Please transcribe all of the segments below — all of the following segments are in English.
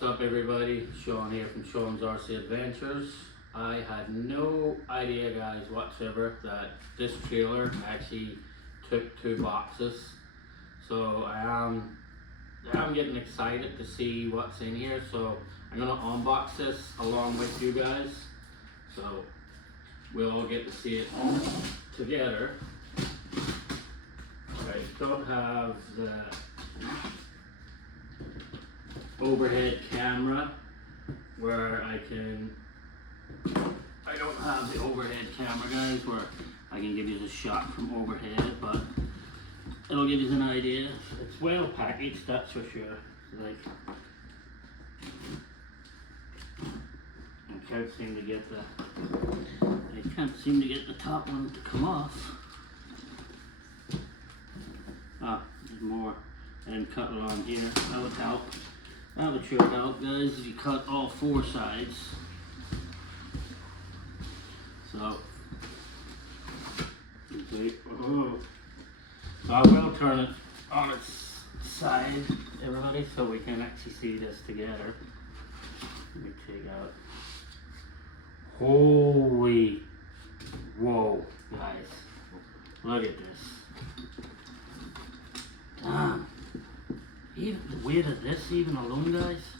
What's up everybody, Sean here from Sean's RC Adventures. I had no idea guys whatsoever that this trailer actually took 2 boxes. So I'm getting excited to see what's in here. So I'm gonna unbox this along with you guys. So we'll all get to see it together. I don't have the overhead camera where I don't have the overhead camera guys where I can give you the shot from overhead, but it'll give you an idea. It's well packaged, that's for sure. Like, I can't seem to get the top one to come off. Ah, there's more. I didn't cut it on here. That would help. That would sure help, guys, if you cut all 4 sides. So, I will turn it on its side, everybody, so we can actually see this together. Let me take out. Holy, whoa, guys, look at this. Damn. Even the weight of this even alone, guys.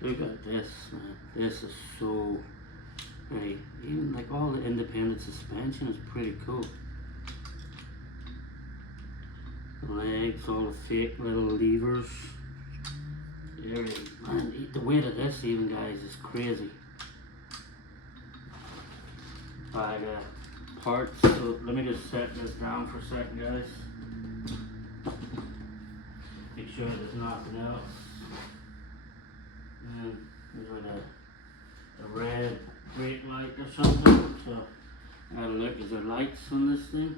Look at this, man. This is so pretty. Even like all the independent suspension is pretty cool. The legs, all the fake little levers. Man, the weight of this even, guys, is crazy. Bag of parts. So let me just set this down for a second, guys. Make sure there's nothing else. And there's like a red brake light or something. So I gotta look, is there lights on this thing?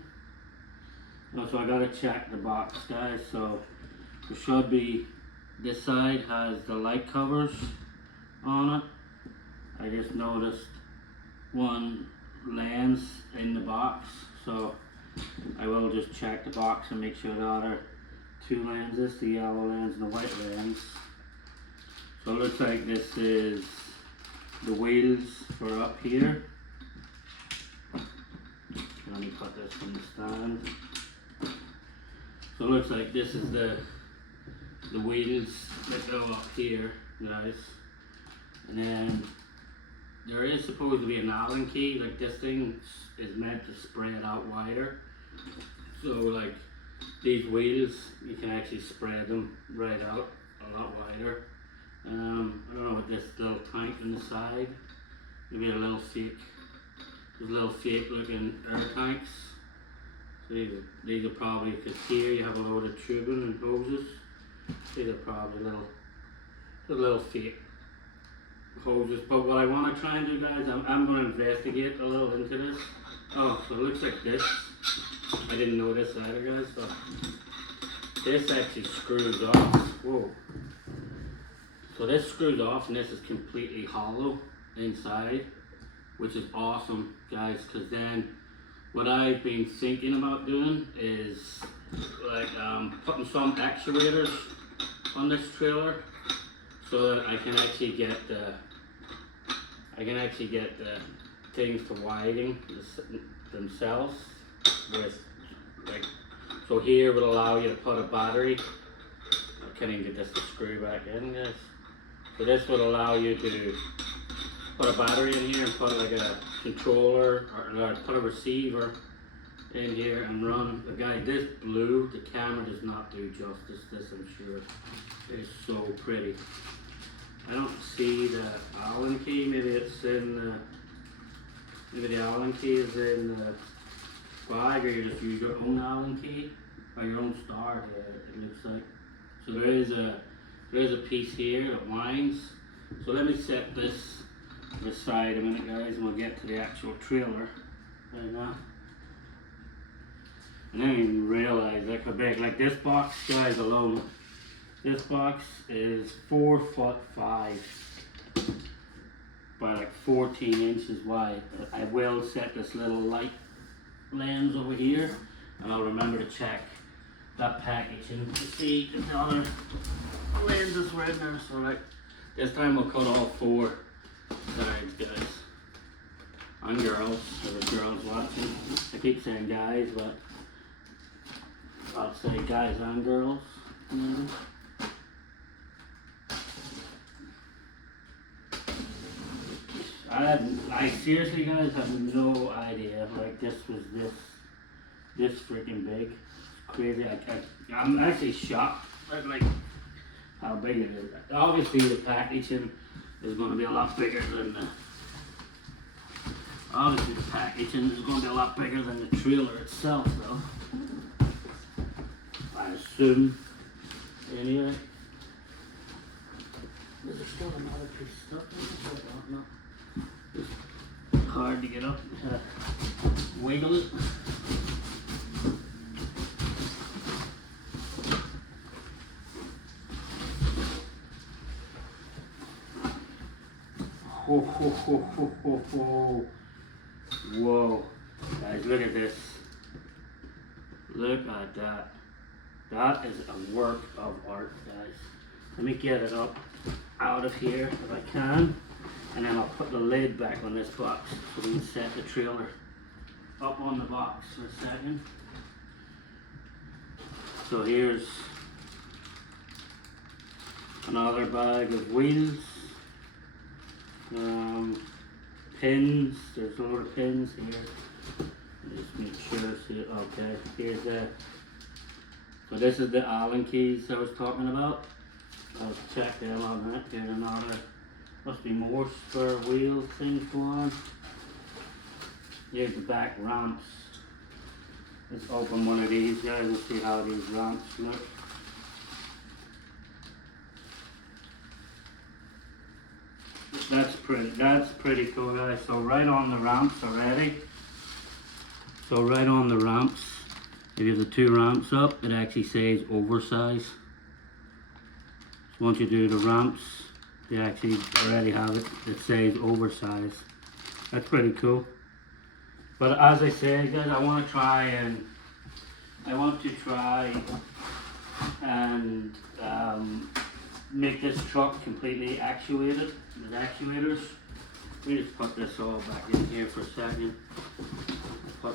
So I gotta check the box, guys. So there should be, this side has the light covers on it. I just noticed one lens in the box, so I will just check the box and make sure the other 2 lenses, the yellow lens and the white lens. So it looks like this is the wheels for up here. Let me put this on the stand. So it looks like this is the wheels that go up here, guys. And then there is supposed to be an Allen key. Like, this thing is meant to spread out wider. So like these wheels, you can actually spread them right out a lot wider. I don't know, with this little tank on the side, maybe a little fake, those little fake looking air tanks. So these are probably, because here you have a load of tubing and hoses. These are probably little fake hoses. But what I want to try and do, guys, I'm going to investigate a little into this. Oh, so it looks like this. I didn't know this either, guys. So this actually screws off. Whoa. So this screws off, and this is completely hollow inside, which is awesome, guys, because then what I've been thinking about doing is like putting some actuators on this trailer so that I can actually get the things to widen themselves with, like, so here would allow you to put a battery. I can't even get this to screw back in, guys. So this would allow you to put a battery in here and put like a controller or put a receiver in here and run. But guys, this blue, the camera does not do justice to this, I'm sure. It is so pretty. I don't see the Allen key. Maybe it's in the, maybe the Allen key is in the bag, or you just use your own Allen key or your own star. It looks like. So there is a piece here that winds. So let me set this aside a minute, guys, and we'll get to the actual trailer right now. And I didn't even realize like how big, like this box, guys, alone. This box is 4'5" by like 14 inches wide. I will set this little light lens over here, and I'll remember to check that packaging to see if the other lenses were in there. So like this time we'll cut all 4 sides, guys. And girls, there's girls watching. I keep saying guys, but I'll say guys and girls. I seriously, guys, have no idea. Like this was this freaking big. It's crazy. I'm actually shocked at like how big it is. Obviously, the packaging is going to be a lot bigger than the. Obviously, the packaging is going to be a lot bigger than the trailer itself, though. I assume. Anyway. Is there still another piece of stuff in it? I don't know. It's hard to get up. Wiggle it. Ho ho ho ho ho ho. Whoa. Guys, look at this. Look at that. That is a work of art, guys. Let me get it up out of here if I can. And then I'll put the lid back on this box so we can set the trailer up on the box for a second. So here's another bag of wheels. Pins, there's a lot of pins here. Just make sure, see, okay, here's the, so this is the Allen keys I was talking about. I'll check them on that. Here's another, must be more spare wheel things going on. Here's the back ramps. Let's open one of these guys and see how these ramps look. That's pretty cool, guys. So right on the ramps already. So right on the ramps, if you have the 2 ramps up, it actually says oversize. So once you do the ramps, they actually already have it. It says oversize. That's pretty cool. But as I said, guys, I want to try and make this truck completely actuated with actuators. We just put this all back in here for a second. I'll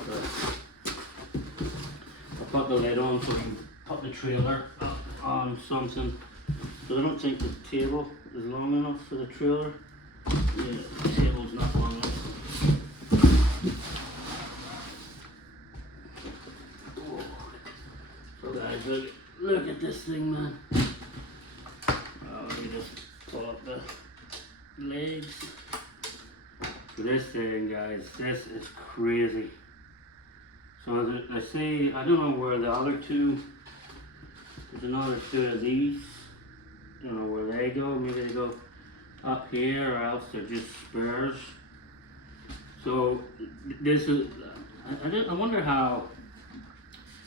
put the lid on so we can put the trailer on something. So I don't think the table is long enough for the trailer. Yeah, the table's not long enough. So guys, look at this thing, man. Let me just pull up the legs. So this thing, guys, this is crazy. So I see, I don't know where the other 2, there's another 2 of these. I don't know where they go. Maybe they go up here, or else they're just spares. So this is, I wonder how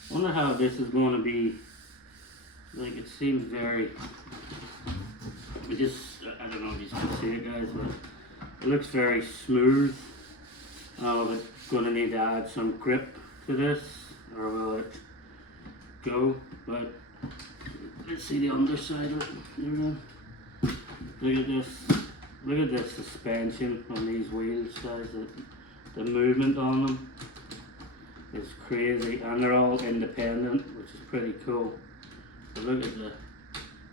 this is going to be. Like, it seems very, I don't know if you can see it, guys, but it looks very smooth. But going to need to add some grip to this, or will it go? But let's see the underside of it. There we go. Look at this. Look at this suspension on these wheels, guys. The movement on them is crazy, and they're all independent, which is pretty cool. So look at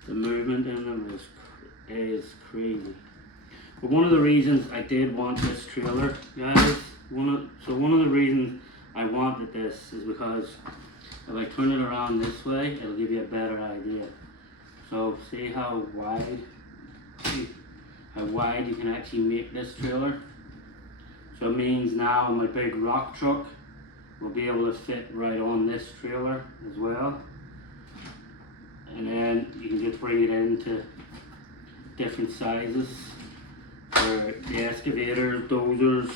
the movement in them is crazy. But one of the reasons I did want this trailer, guys, one of the reasons I wanted this is because if I turn it around this way, it'll give you a better idea. So see how wide you can actually make this trailer. So it means now my big rock truck will be able to fit right on this trailer as well. And then you can just bring it into different sizes for the excavators, dozers,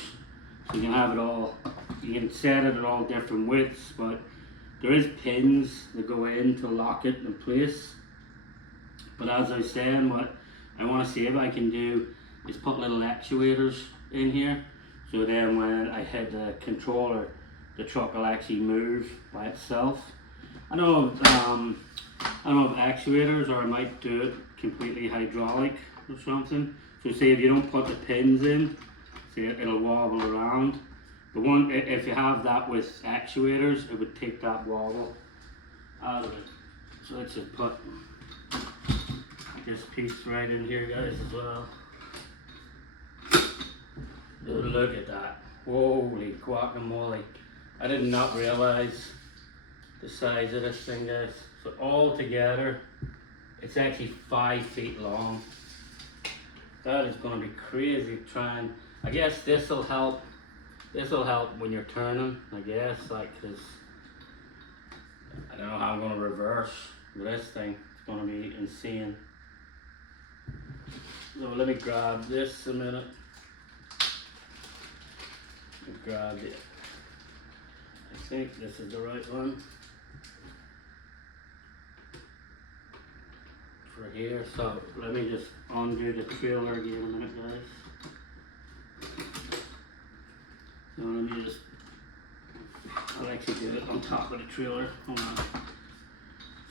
so you can have it all, you can set it at all different widths, but there is pins that go in to lock it in place. But as I was saying, what I want to see if I can do is put little actuators in here, so then when I hit the controller, the truck will actually move by itself. I know I don't know if actuators, or I might do it completely hydraulic or something. So say if you don't put the pins in, see it'll wobble around. The one, if you have that with actuators, it would take that wobble out of it. So let's just put this piece right in here, guys, as well. Look at that. Holy guacamole. I did not realize the size of this thing, guys. So all together, it's actually 5 feet long. That is going to be crazy trying. I guess this will help. This will help when you're turning, I guess, like, cause I don't know how I'm going to reverse this thing. It's going to be insane. So let me grab this a minute. Grab it. I think this is the right one for here. So let me just undo the trailer again a minute, guys. So let me just, I'll actually do it on top of the trailer. Hold on.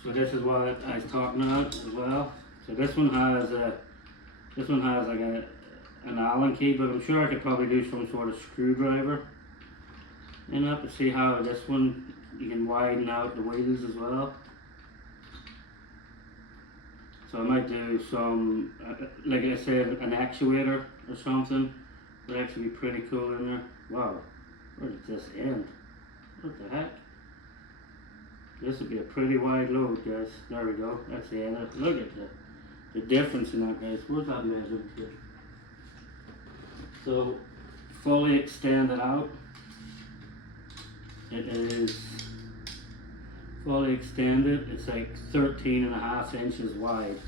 So this is what I was talking about as well. So this one has like an Allen key, but I'm sure I could probably do some sort of screwdriver in it to see how this one, you can widen out the wheels as well. So I might do some, like I said, an actuator or something would actually be pretty cool in there. Wow, where did this end? What the heck? This would be a pretty wide load, guys. There we go, that's the end. Look at the difference in that, guys. Where's that measured here? So, fully extended out, it is fully extended. It's like 13.5 inches wide.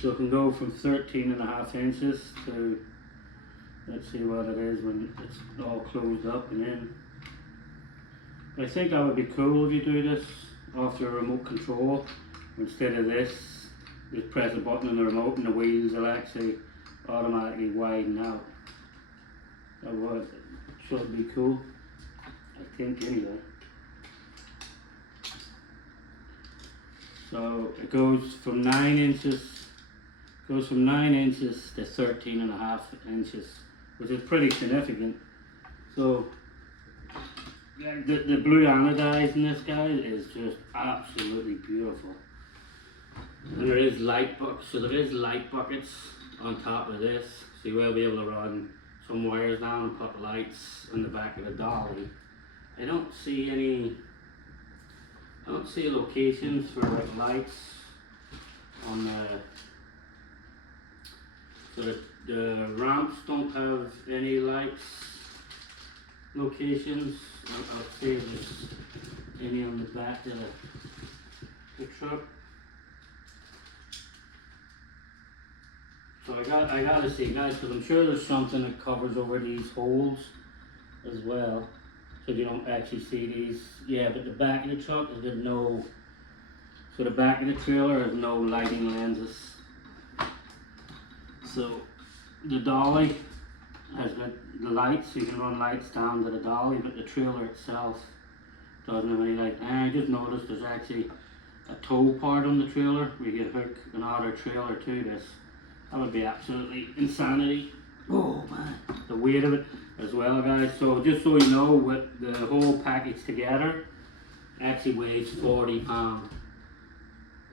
So it can go from 13.5 inches to, let's see what it is when it's all closed up and in. I think that would be cool if you do this off your remote control. Instead of this, just press a button on the remote and the wheels will actually automatically widen out. That would, should be cool, I think, anyway. So it goes from 9 inches to 13.5 inches, which is pretty significant. So the blue anodized in this, guy, is just absolutely beautiful. And there is light buckets, so there is light buckets on top of this, so you will be able to run some wires down and put lights in the back of the dolly. I don't see locations for like lights on so the ramps don't have any lights locations. I'll see if there's any on the back of the truck. So I gotta see, guys, because I'm sure there's something that covers over these holes as well, so you don't actually see these. Yeah, but the back of the truck, there's no. So the back of the trailer has no lighting lenses. So the dolly has got the lights, so you can run lights down to the dolly, but the trailer itself doesn't have any light. And I just noticed there's actually a tow part on the trailer where you can hook another trailer to this. That would be absolutely insanity. Oh man, the weight of it as well, guys. So just so you know, with the whole package together, actually weighs 40 pounds.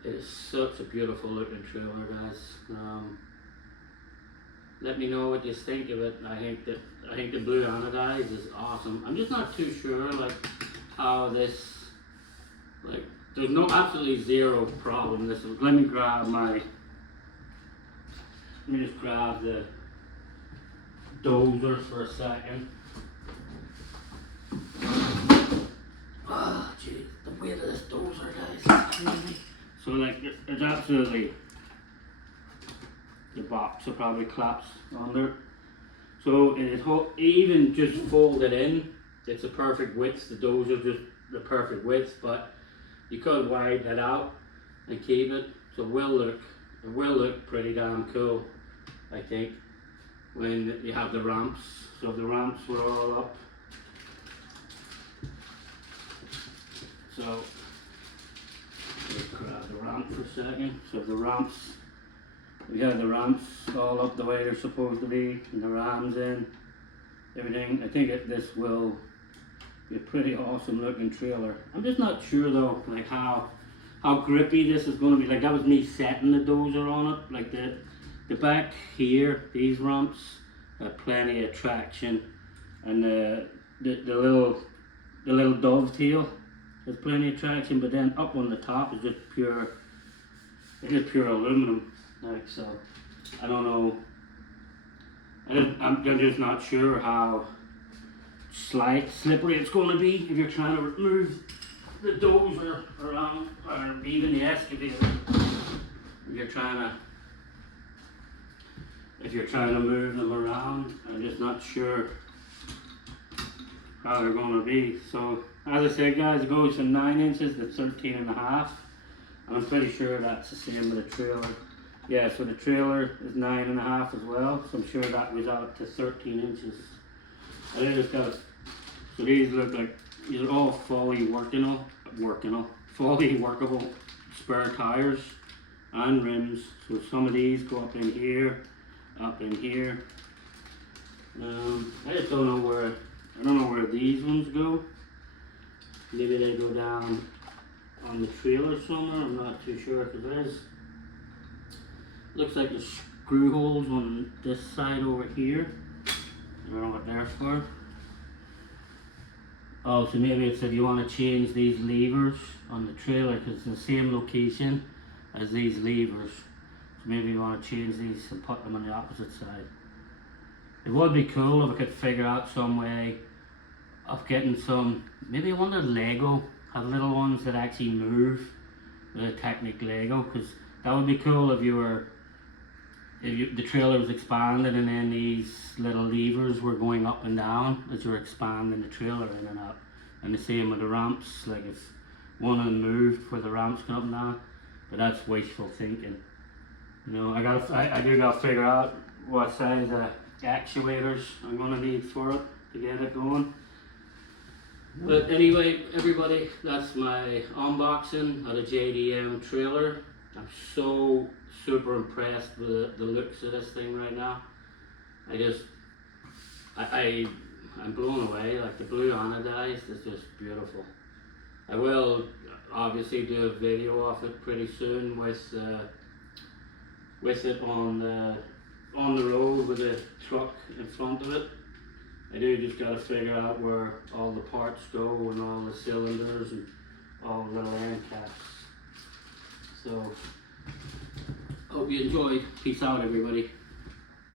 It's such a beautiful looking trailer, guys. Let me know what you think of it. I think the blue anodized is awesome. I'm just not too sure like how this, like, there's no absolutely zero problem. Let me grab my. Let me just grab the dozer for a second. Oh, jeez, the weight of this dozer, guys, is crazy. So, like, it's absolutely, the box will probably collapse under. So, even just folded in, it's a perfect width. The dozer just the perfect width, but you could widen it out and keep it. So, it will look pretty damn cool, I think, when you have the ramps. So the ramps were all up. So Let's grab the ramp for a second. So the ramps, we have the ramps all up the way they're supposed to be, and the rams in, everything. I think this will be a pretty awesome looking trailer. I'm just not sure though, like how grippy this is going to be. Like that was me setting the dozer on it. Like the back here, these ramps have plenty of traction, and the little dovetail has plenty of traction, but then up on the top is just pure aluminum. Like, so I don't know. I'm just not sure how slippery it's going to be if you're trying to remove the dozer around, or even the excavator. If you're trying to move them around, I'm just not sure how they're going to be. So as I said, guys, it goes from 9 inches to 13 and a half. And I'm pretty sure that's the same with the trailer. Yeah, so the trailer is 9 and a half as well. So I'm sure that was out to 13 inches. I just got, so these look like, these are all fully fully workable spare tires and rims. So some of these go up in here. I just don't know where these ones go. Maybe they go down on the trailer somewhere. I'm not too sure, because looks like there's screw holes on this side over here. I don't know what they're for. Oh, so maybe it's if you want to change these levers on the trailer, because it's the same location as these levers. So maybe you want to change these and put them on the opposite side. It would be cool if I could figure out some way of getting some, maybe I wonder Lego have little ones that actually move with a Technic Lego, because that would be cool if the trailer was expanding and then these little levers were going up and down as you were expanding the trailer in and out. And the same with the ramps, like if one of them moved for the ramps going up and down. But that's wishful thinking. You know, I do gotta figure out what size actuators I'm gonna need for it to get it going. But anyway, everybody, that's my unboxing of the JDM trailer. I'm so super impressed with the looks of this thing right now. I'm blown away. Like the blue anodized is just beautiful. I will obviously do a video of it pretty soon with it on the road with a truck in front of it. I do just gotta figure out where all the parts go and all the cylinders and all the little end caps. So hope you enjoyed. Peace out, everybody.